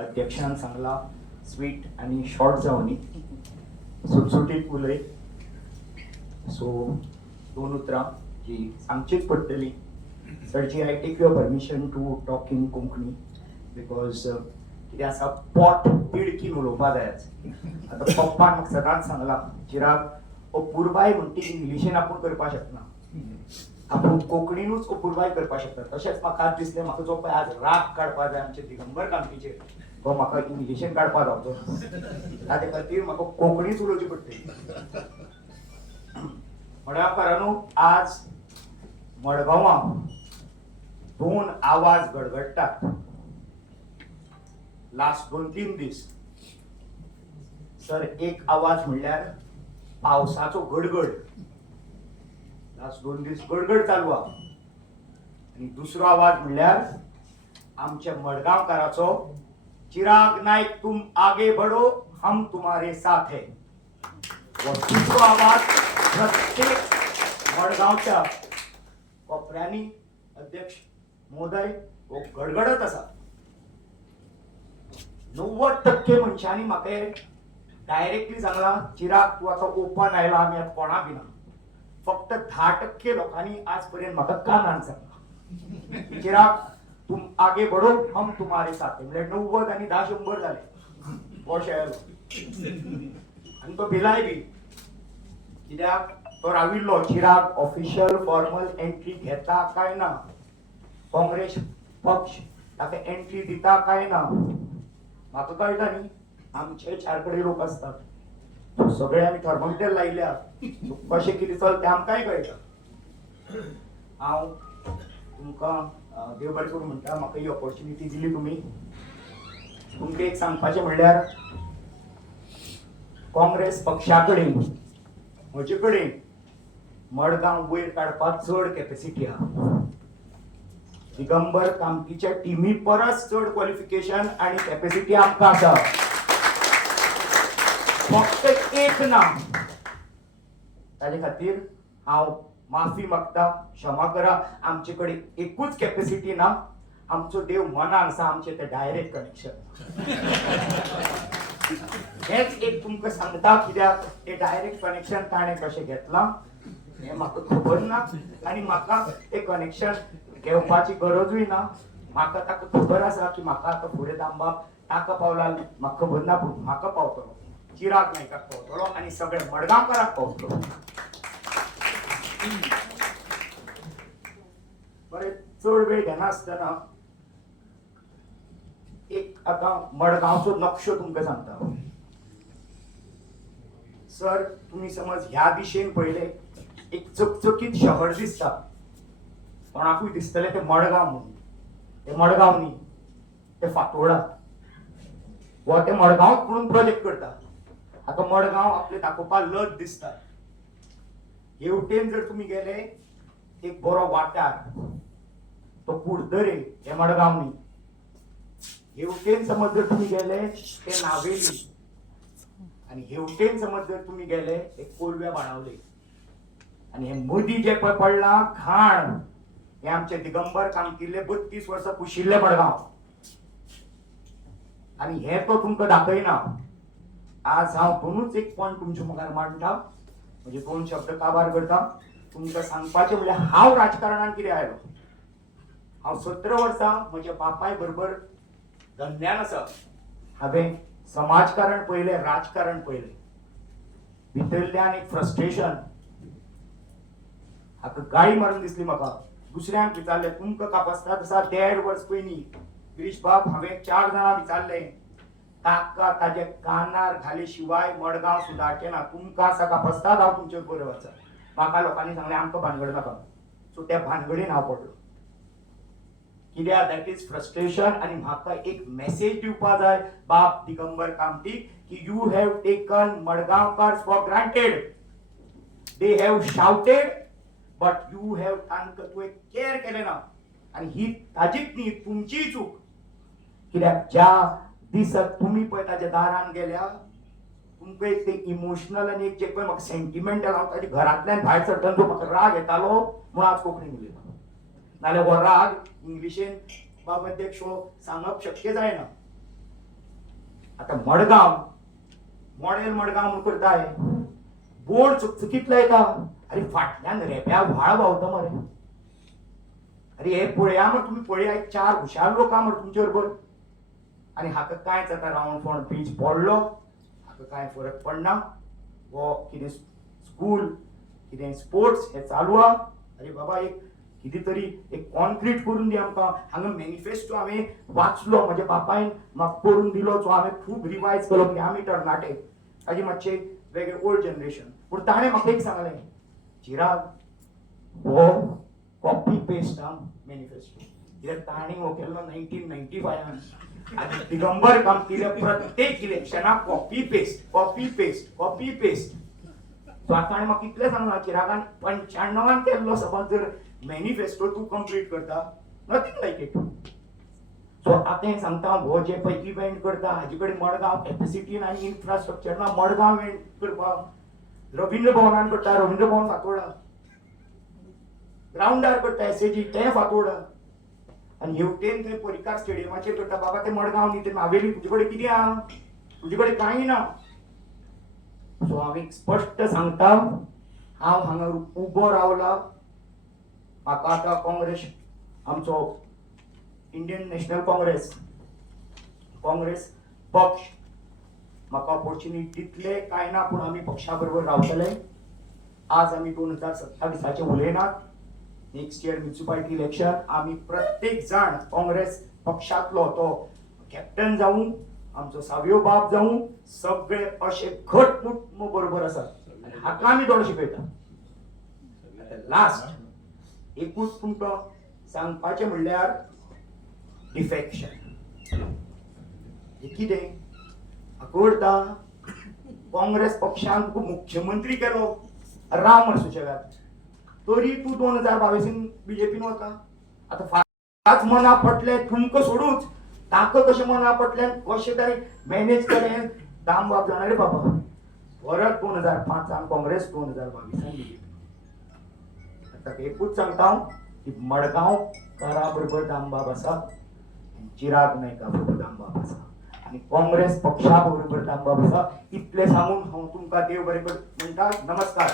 अध्यक्षान सांगला स्वीट आणि शॉर्ट जावनी सुटसुटीत उलय. सो दोन उतरां जी सांगचीच पडटली. सरजी, I take your permission to talk in Konkani because कितें आसा पोट तिडकीन उलोवपा जाय. आतां पप्पान म्हाका सदांच सांगला चिराग अपुरबाय म्हणटी इंग्लिशीन आपूण करपा शकना, आपूण कोंकणीनूच अपुरबाय करपा शकता. तशेंच म्हाका आज दिसलें म्हाका जो पळय आज राग काडपा जाय आमचे दिगंबर कामतीचेर तो म्हाका इंग्लिशीन काडपा जावचो. ताचे खातीर म्हाका कोंकणीच उलोवची पडटली. मडगांवकारांनो, आज मडगांवां दोन आवाज गडगडटात. लास्ट 2-3 दीस सर एक आवाज म्हणल्यार पावसाचो गडगड. लास्ट 2 दीस गडगड चालू आहा. आणि दुसरो आवाज म्हणल्यार आमच्या मडगांवकाराचो चिराग नाईक तुम आगे बढ़ो हम तुम्हारे साथ है. वो दुसरो आवाज प्रत्येक मडगांवच्या कोपऱ्यांनी अध्यक्ष महोदय वो गडगडत आसा. 90% मनशांनी म्हाका डायरेक्टली सांगला चिराग तू आता ओपन आयला, आमी आता कोणा बिना. फक्त 10% लोकांनी आजपर्यंत म्हाका कानान सांगला चिराग तुम आगे बढ़ो हम तुम्हारे साथ है. म्हणजे 90 आणि 10 100 झाले हो शहर. आणि तो भिलाय बी कित्याक तो राविल्लो चिराग ऑफिशियल फॉर्मल एंट्री घेता काय ना, काँग्रेस पक्ष ताका एंट्री दिता काय ना. म्हाका कळटा न्ही आमचे 4 कडेन लोक असतात, सगळे आमी थर्मोमिटर लायल्या, कशें कितें चलता तें आमकांय कळटा. हांव तुमकां देव बरें करूं म्हणटा, म्हाका ही ऑपॉर्च्युनिटी दिली तुमी. तुमकां एक सांगपाचें म्हणल्यार काँग्रेस पक्षा कडेन म्हजे कडेन मडगांव वयर काडपाक चड कॅपॅसिटी आहा. दिगंबर कामतीच्या टिमी परस चड क्वॉलिफिकेशन आणि कॅपॅसिटी आमकां आसा. फक्त एक ना. ताजे खातीर हांव माफी मागता, क्षमा करा. आमचे कडेन एकूच कॅपॅसिटी ना. आमचो देव मनान आसा, आमचे ते डायरेक्ट कनेक्शन. हेच एक तुमकां सांगता कित्याक ते डायरेक्ट कनेक्शन ताणें कशें घेतलां हें म्हाका खबर ना. आनी म्हाका ते कनेक्शन घेवपाची गरजूय ना. म्हाका ताका खबर आसा की म्हाका आतां फुडें थांबप ताका पावला म्हाका खबर ना, पूण म्हाका पावतलो, चिराग नायकाक पावतलो आनी सगळे मडगांवकाराक पावतलो. बरें, चड वेळ घेनासतना एक आतां मडगांवचो नक्षो तुमकां सांगता. सर तुमी समज ह्या दिशेन पळयले एक चकचकीत शहर दिसता. कोणाकूय दिसतले ते मडगांव म्हणून. ते मडगांव न्ही, ते फातोर्डा. वो ते मडगांव म्हणून प्रोजेक्ट करता. आता मडगांव आपले दाखोवपा लज दिसता. हेवटेन जर तुम्ही गेले एक बरो वाठार तो कुडदरे, हे मडगांव न्ही. हेवटेन समज जर तुम्ही गेले ते नावेली, आणि हेवटेन समज जर तुम्ही गेले एक कोलव्या बाणावले, आणि हे मदीं जे पळय पडला घाण हे आमचे दिगंबर कामतिल्ले 32 वर्सां कुशिल्ले मडगांव. आणि हे तो तुमकां दाखयना. आज हांव दोनूच एक पॉयंट तुमच्या मुखार मांडटा, म्हणजे 2 शब्द काबार करता. तुमकां सांगपाचें म्हणजे हांव राजकारणान कितें आयलो. हांव 17 वर्सां म्हज्या बापाय बरोबर धंद्यान आसा. हांवें समाजकारण पळयलें, राजकारण पळयलें. भितरल्यान एक फ्रस्ट्रेशन, हाका गाळी मारून दिसली म्हाका. दुसऱ्यांक विचारलें तुमकां कापासता आसा 1.5 वर्स पयलीं गिरीश बाब हांवें 4 जाणां विचारलें, ताका ताजे कानार घाले शिवाय मडगांव सुदारचें ना. तुमकां आसा कापासतात हांव तुमचे बरोबर वचा. म्हाका लोकांनी सांगलें आमकां भानगड नाका. सो त्या भानगडीन हांव पडलो. कित्याक दॅट इज फ्रस्ट्रेशन. आणि म्हाका एक मेसेज दिवपा जाय बाब दिगंबर कामती की यू हॅव टेकन मडगांवकार्स for granted. They have shouted but you have तांकां केअर केलें ना. आणि ही ताजीच न्ही, तुमचीय चूक. कित्याक ज्या दिसा तुम्ही पळय ताच्या दारान गेल्या तुमकां एक ते इमोशनल आणि एक जे पळय म्हाका सेंटिमेंटल हांव ताच्या घरांतल्यान भायर सरतना जो म्हाका राग येतालो म्हणून आज कोंकणीन उलयता. नाल्यार हो राग इंग्लिशेन बाब अध्यक्ष सांगप शक्य जायना. आता मडगाव मॉडेल मडगाव म्हणून करताय, बोर्ड चुकचुकीतलं आहे का? अरे फाटल्यान रेब्या व्हाळ भावता मरे. अरे हे पळया मग तुम्ही पळया, 4 हुशार लोक मर तुमच्या बरोबर. आणि हाका कांयच आता रावंड फोंड बीच पडलो, हाका काय फरक पडना. वो कितें स्कूल कितें स्पोर्ट्स हे चालू हा. अरे बाबा एक कितें तरी एक कॉन्क्रीट करून दी आमकां. हांगा मॅनिफेस्टो हांवें वाचलो, म्हज्या बापायन म्हाका करून दिलो, जो हांवें खूब रिवायज केलो की आमी तरणाटे ताजे मातशे वेगळे ओल्ड जनरेशन. पूण ताणें म्हाका एक सांगलें, चिराग हो कॉपी पेस्ट हा मॅनिफेस्टो. कित्याक ताणें हो केल्लो 1995 आनी दिगंबर कामतीले प्रत्येक इलेक्शनाक copy paste copy paste copy paste. So आतां ताणें म्हाका कितलें सांगलां, चिरागान 95 केल्लो समज जर मॅनिफेस्टो तूं कंप्लीट करता, नथींग लायक इट. सो आतां हें सांगता, हो जे पळय इव्हेंट करता हाजे कडेन मडगांव कॅपॅसिटीन आनी इन्फ्रास्ट्रक्चर ना. मडगांव इव्हेंट करपाक रवींद्र भवनान करता, रवींद्र भवन फातोर्डा. ग्राउंडार करता एसएजी तें फातोर्डा. आनी हेवटेन थंय परिकार स्टेडियमाचेर करता. बाबा ते मडगांव न्ही, ते नावेली तुजे कडेन कितें आहा? तुजे कडेन कांय ना. सो हांव एक स्पश्ट सांगता, हांव हांगा उबो रावला. म्हाका आतां काँग्रेस आमचो इंडियन नॅशनल काँग्रेस पक्ष म्हाका ऑपॉर्च्युनिटी दितले काय ना, पूण आमी पक्षा बरोबर रावतले. आज आमी 2027 उलयनात. नेक्स्ट इयर म्युनिसिपालिटी इलेक्शन आमी प्रत्येक जाण काँग्रेस पक्षांतलो तो कॅप्टन जावं, आमचो सावयो बाब जावं, सगळे अशे घटमूट बरोबर आसात. हाका आमी दोळ शिकयता. लास्ट एकूच तुमकां सांगपाचें म्हणल्यार डिफेक्शन हे कितें? आकवडता काँग्रेस पक्षान तुका मुख्यमंत्री केलो, राव म्हण सुशेगाद, तरी तूं 2022 बीजेपीन वता. आतां फाच मना पटले तुमकां सोडूच, ताका कशें मना पटलें, कशें तरी मॅनेज केलें, दामबाब जाणा रे बाबा. परत 2005 काँग्रेस, 2022 बीजेपी. आतां एकूच सांगता हांव की मडगांव कारा बरोबर दामबाब आसा, चिराग नायका बरोबर दामबाब आसा, आनी काँग्रेस पक्षा बरोबर दामबाब आसा. इतलें सांगून हांव तुमकां देव बरें कर म्हणटा. नमस्कार.